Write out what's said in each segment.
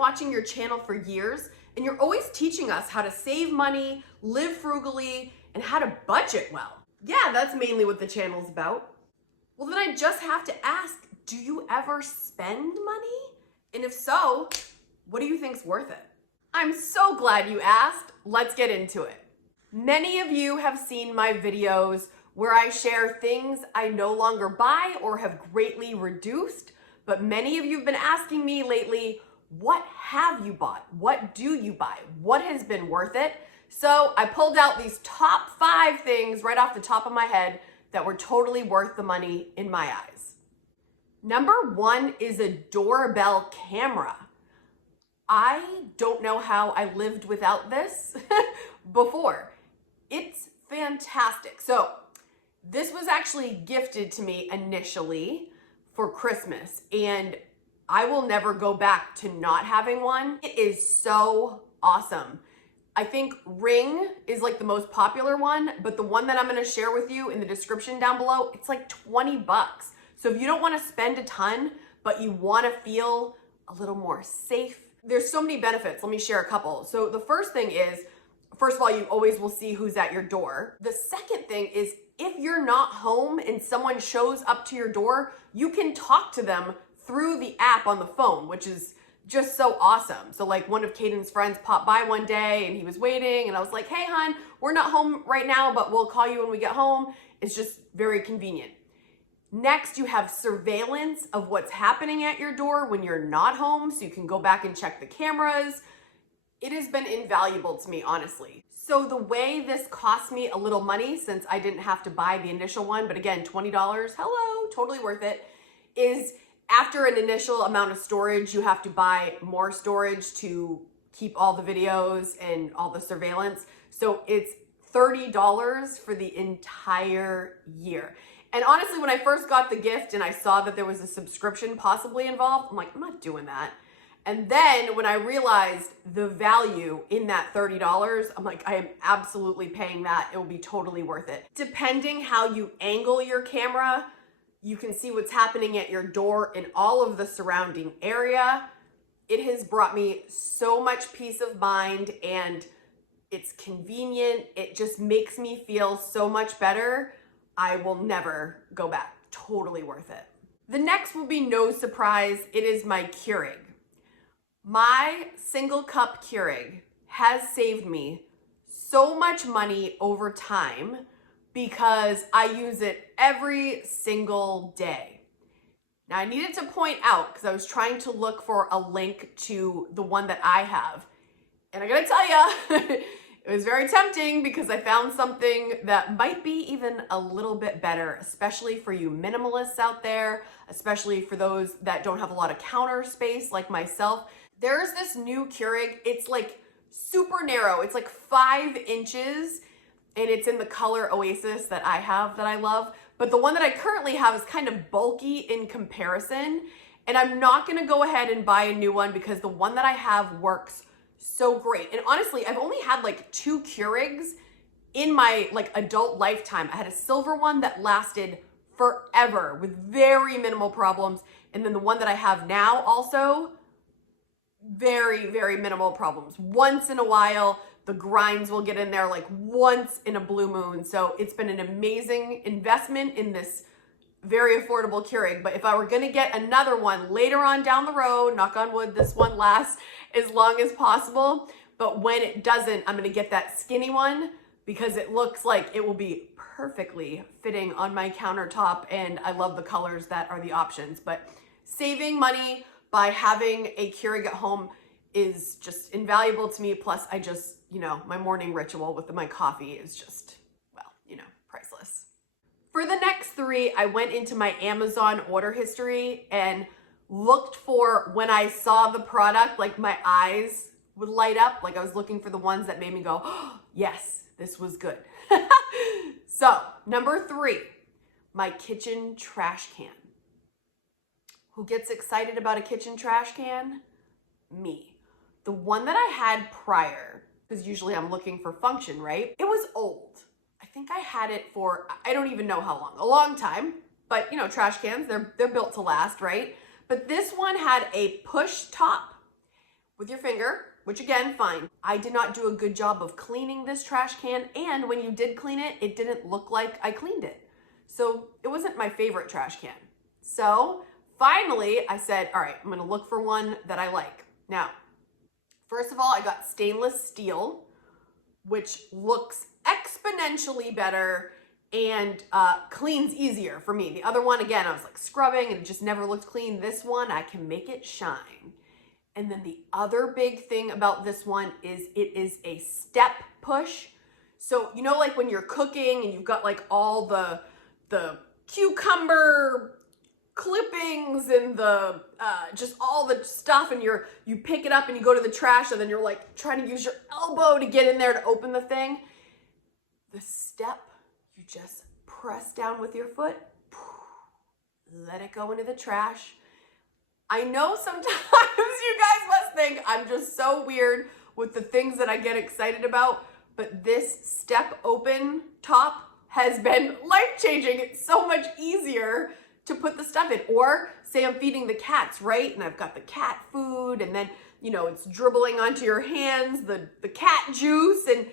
watching your channel for years and you're always teaching us how to save money, live frugally, and how to budget well. Yeah, that's mainly what the channel's about. Well, then I just have to ask, do you ever spend money? And if so, what do you think's worth it? I'm so glad you asked. Let's get into it. Many of you have seen my videos where I share things I no longer buy or have greatly reduced, but many of you have been asking me lately, what have you bought? What do you buy? What has been worth it? So I pulled out these top 5 things right off the top of my head that were totally worth the money in my eyes. Number 1 is a doorbell camera. I don't know how I lived without this before. It's fantastic. So this was actually gifted to me initially for Christmas, and I will never go back to not having one. It is so awesome. I think Ring is like the most popular one, but the one that I'm gonna share with you in the description down below, it's like 20 bucks. So if you don't wanna spend a ton, but you wanna feel a little more safe, there's so many benefits. Let me share a couple. So the first thing is, first of all, you always will see who's at your door. The second thing is, if you're not home and someone shows up to your door, you can talk to them through the app on the phone, which is just so awesome. So like one of Kaden's friends popped by one day and he was waiting and I was like, hey hon, we're not home right now, but we'll call you when we get home. It's just very convenient. Next, you have surveillance of what's happening at your door when you're not home, so you can go back and check the cameras. It has been invaluable to me, honestly. So the way this cost me a little money, since I didn't have to buy the initial one, but again, $20, hello, totally worth it, is after an initial amount of storage, you have to buy more storage to keep all the videos and all the surveillance. So it's $30 for the entire year. And honestly, when I first got the gift and I saw that there was a subscription possibly involved, I'm like, I'm not doing that. And then when I realized the value in that $30, I'm like, I am absolutely paying that. It will be totally worth it. Depending how you angle your camera, you can see what's happening at your door and all of the surrounding area. It has brought me so much peace of mind and it's convenient. It just makes me feel so much better. I will never go back. Totally worth it. The next will be no surprise. It is my Curig. My single cup Curig has saved me so much money over time because I use it every single day. Now I needed to point out, because I was trying to look for a link to the one that I have. And I gotta tell ya, it was very tempting because I found something that might be even a little bit better, especially for you minimalists out there, especially for those that don't have a lot of counter space like myself. There's this new Curig. It's like super narrow. It's like 5 inches and it's in the color Oasis that I have that I love. But the one that I currently have is kind of bulky in comparison. And I'm not gonna go ahead and buy a new one because the one that I have works so great. And honestly, I've only had like 2 Curigs in my like adult lifetime. I had a silver one that lasted forever with very minimal problems. And then the one that I have now also, very, very minimal problems. Once in a while, the grinds will get in there like once in a blue moon. So it's been an amazing investment in this very affordable Keurig. But if I were gonna get another one later on down the road, knock on wood, this one lasts as long as possible. But when it doesn't, I'm gonna get that skinny one because it looks like it will be perfectly fitting on my countertop. And I love the colors that are the options. But saving money by having a Keurig at home is just invaluable to me. Plus I just, my morning ritual with my coffee is just, well, priceless. For the next 3, I went into my Amazon order history and looked for when I saw the product, like my eyes would light up. Like I was looking for the ones that made me go, oh, yes, this was good. So number 3, my kitchen trash can. Who gets excited about a kitchen trash can? Me. The one that I had prior, because usually I'm looking for function, right? It was old. I think I had it for, I don't even know how long, a long time. But trash cans, they're built to last, right? But this one had a push top with your finger, which again, fine. I did not do a good job of cleaning this trash can, and when you did clean it, it didn't look like I cleaned it. So it wasn't my favorite trash can. So finally, I said, all right, I'm gonna look for one that I like. Now, first of all, I got stainless steel, which looks exponentially better and cleans easier for me. The other one, again, I was like scrubbing and it just never looked clean. This one, I can make it shine. And then the other big thing about this one is it is a step push. So, you know, like when you're cooking and you've got like all the cucumber clippings and the just all the stuff, and you pick it up and you go to the trash, and then you're like trying to use your elbow to get in there to open the thing. The step, you just press down with your foot, let it go into the trash. I know sometimes you guys must think I'm just so weird with the things that I get excited about, but this step open top has been life-changing. It's so much easier to put the stuff in. Or say I'm feeding the cats, right? And I've got the cat food, and then, you know, it's dribbling onto your hands, the cat juice. And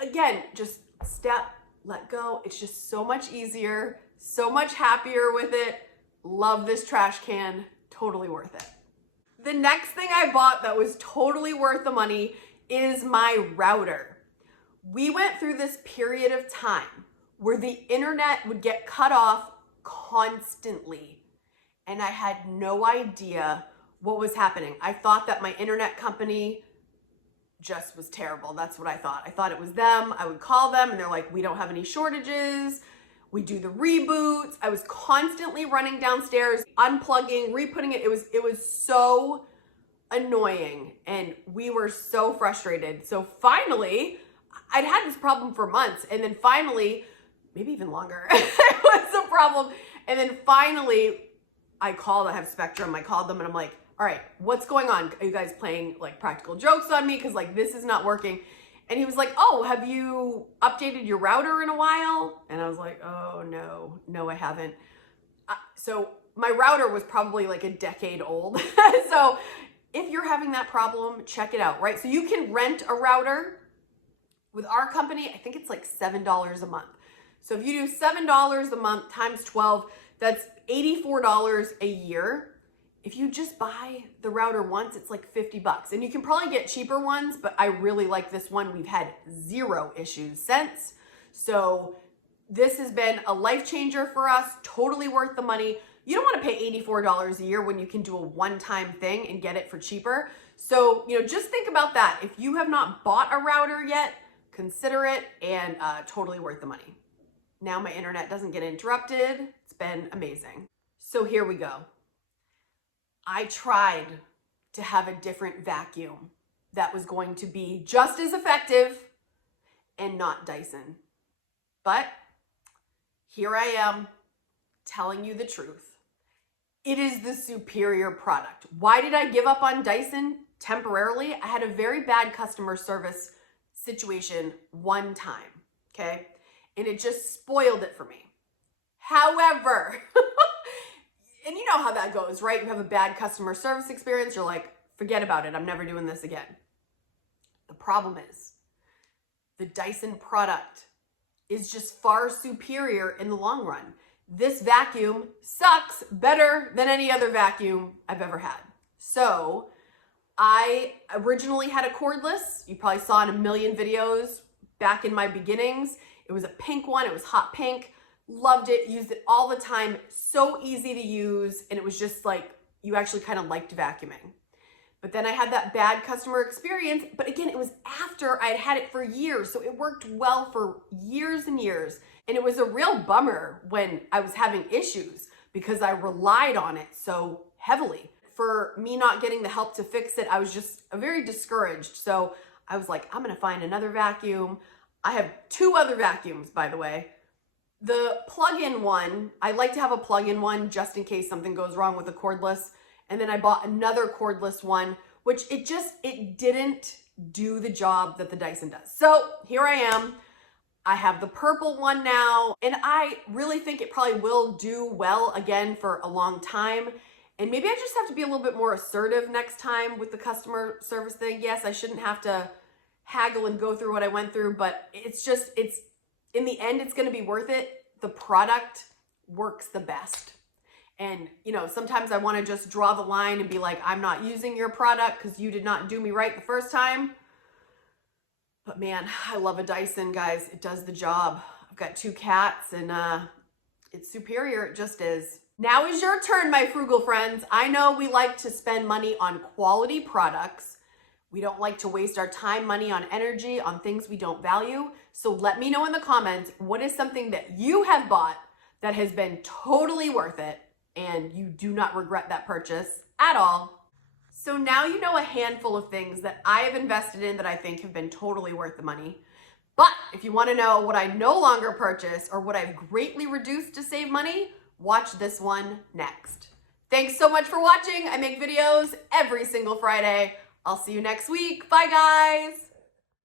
again, just step, let go. It's just so much easier, so much happier with it. Love this trash can, totally worth it. The next thing I bought that was totally worth the money is my router. We went through this period of time where the internet would get cut off constantly, and I had no idea what was happening. I thought that my internet company just was terrible. That's what I thought. I thought it was them. I would call them and they're like, we don't have any shortages. We do the reboots. I was constantly running downstairs, unplugging, re-putting it. It was so annoying, and we were so frustrated. So finally, I'd had this problem for months, and then finally, maybe even longer, it was a problem. And then finally, I have Spectrum. I called them and I'm like, all right, what's going on? Are you guys playing like practical jokes on me? Cause like this is not working. And he was like, oh, have you updated your router in a while? And I was like, oh no, I haven't. So my router was probably like a decade old. So if you're having that problem, check it out, right? So you can rent a router. With our company, I think it's like $7 a month. So if you do $7 a month times 12, that's $84 a year. If you just buy the router once, it's like 50 bucks. And you can probably get cheaper ones, but I really like this one. We've had zero issues since. So this has been a life changer for us, totally worth the money. You don't want to pay $84 a year when you can do a one-time thing and get it for cheaper. So, you know, just think about that. If you have not bought a router yet, consider it, and totally worth the money. Now my internet doesn't get interrupted. It's been amazing. So here we go. I tried to have a different vacuum that was going to be just as effective and not Dyson. But here I am telling you the truth. It is the superior product. Why did I give up on Dyson temporarily? I had a very bad customer service situation one time, okay? And it just spoiled it for me. However, and you know how that goes, right? You have a bad customer service experience. You're like, forget about it. I'm never doing this again. The problem is the Dyson product is just far superior in the long run. This vacuum sucks better than any other vacuum I've ever had. So I originally had a cordless. You probably saw in a million videos back in my beginnings. It was a pink one. It was hot pink. Loved it. Used it all the time. So easy to use. And it was just like, you actually kind of liked vacuuming. But then I had that bad customer experience. But again, it was after I had had it for years. So it worked well for years and years. And it was a real bummer when I was having issues because I relied on it so heavily. For me not getting the help to fix it, I was just very discouraged. So I was like, I'm gonna find another vacuum. I have two other vacuums, by the way. The plug-in one, I like to have a plug-in one just in case something goes wrong with the cordless. And then I bought another cordless one, which it didn't do the job that the Dyson does. So here I am. I have the purple one now, and I really think it probably will do well again for a long time. And maybe I just have to be a little bit more assertive next time with the customer service thing. Yes, I shouldn't have to haggle and go through what I went through, but it's in the end, it's going to be worth it. The product works the best. And, you know, sometimes I want to just draw the line and be like, I'm not using your product because you did not do me right the first time. But man, I love a Dyson, guys. It does the job. I've got 2 cats and it's superior. It just is. Now is your turn, my frugal friends. I know we like to spend money on quality products. We don't like to waste our time, money on energy, on things we don't value. So let me know in the comments, what is something that you have bought that has been totally worth it and you do not regret that purchase at all? So now you know a handful of things that I have invested in that I think have been totally worth the money. But if you want to know what I no longer purchase or what I've greatly reduced to save money, watch this one next. Thanks so much for watching. I make videos every single Friday. I'll see you next week. Bye, guys.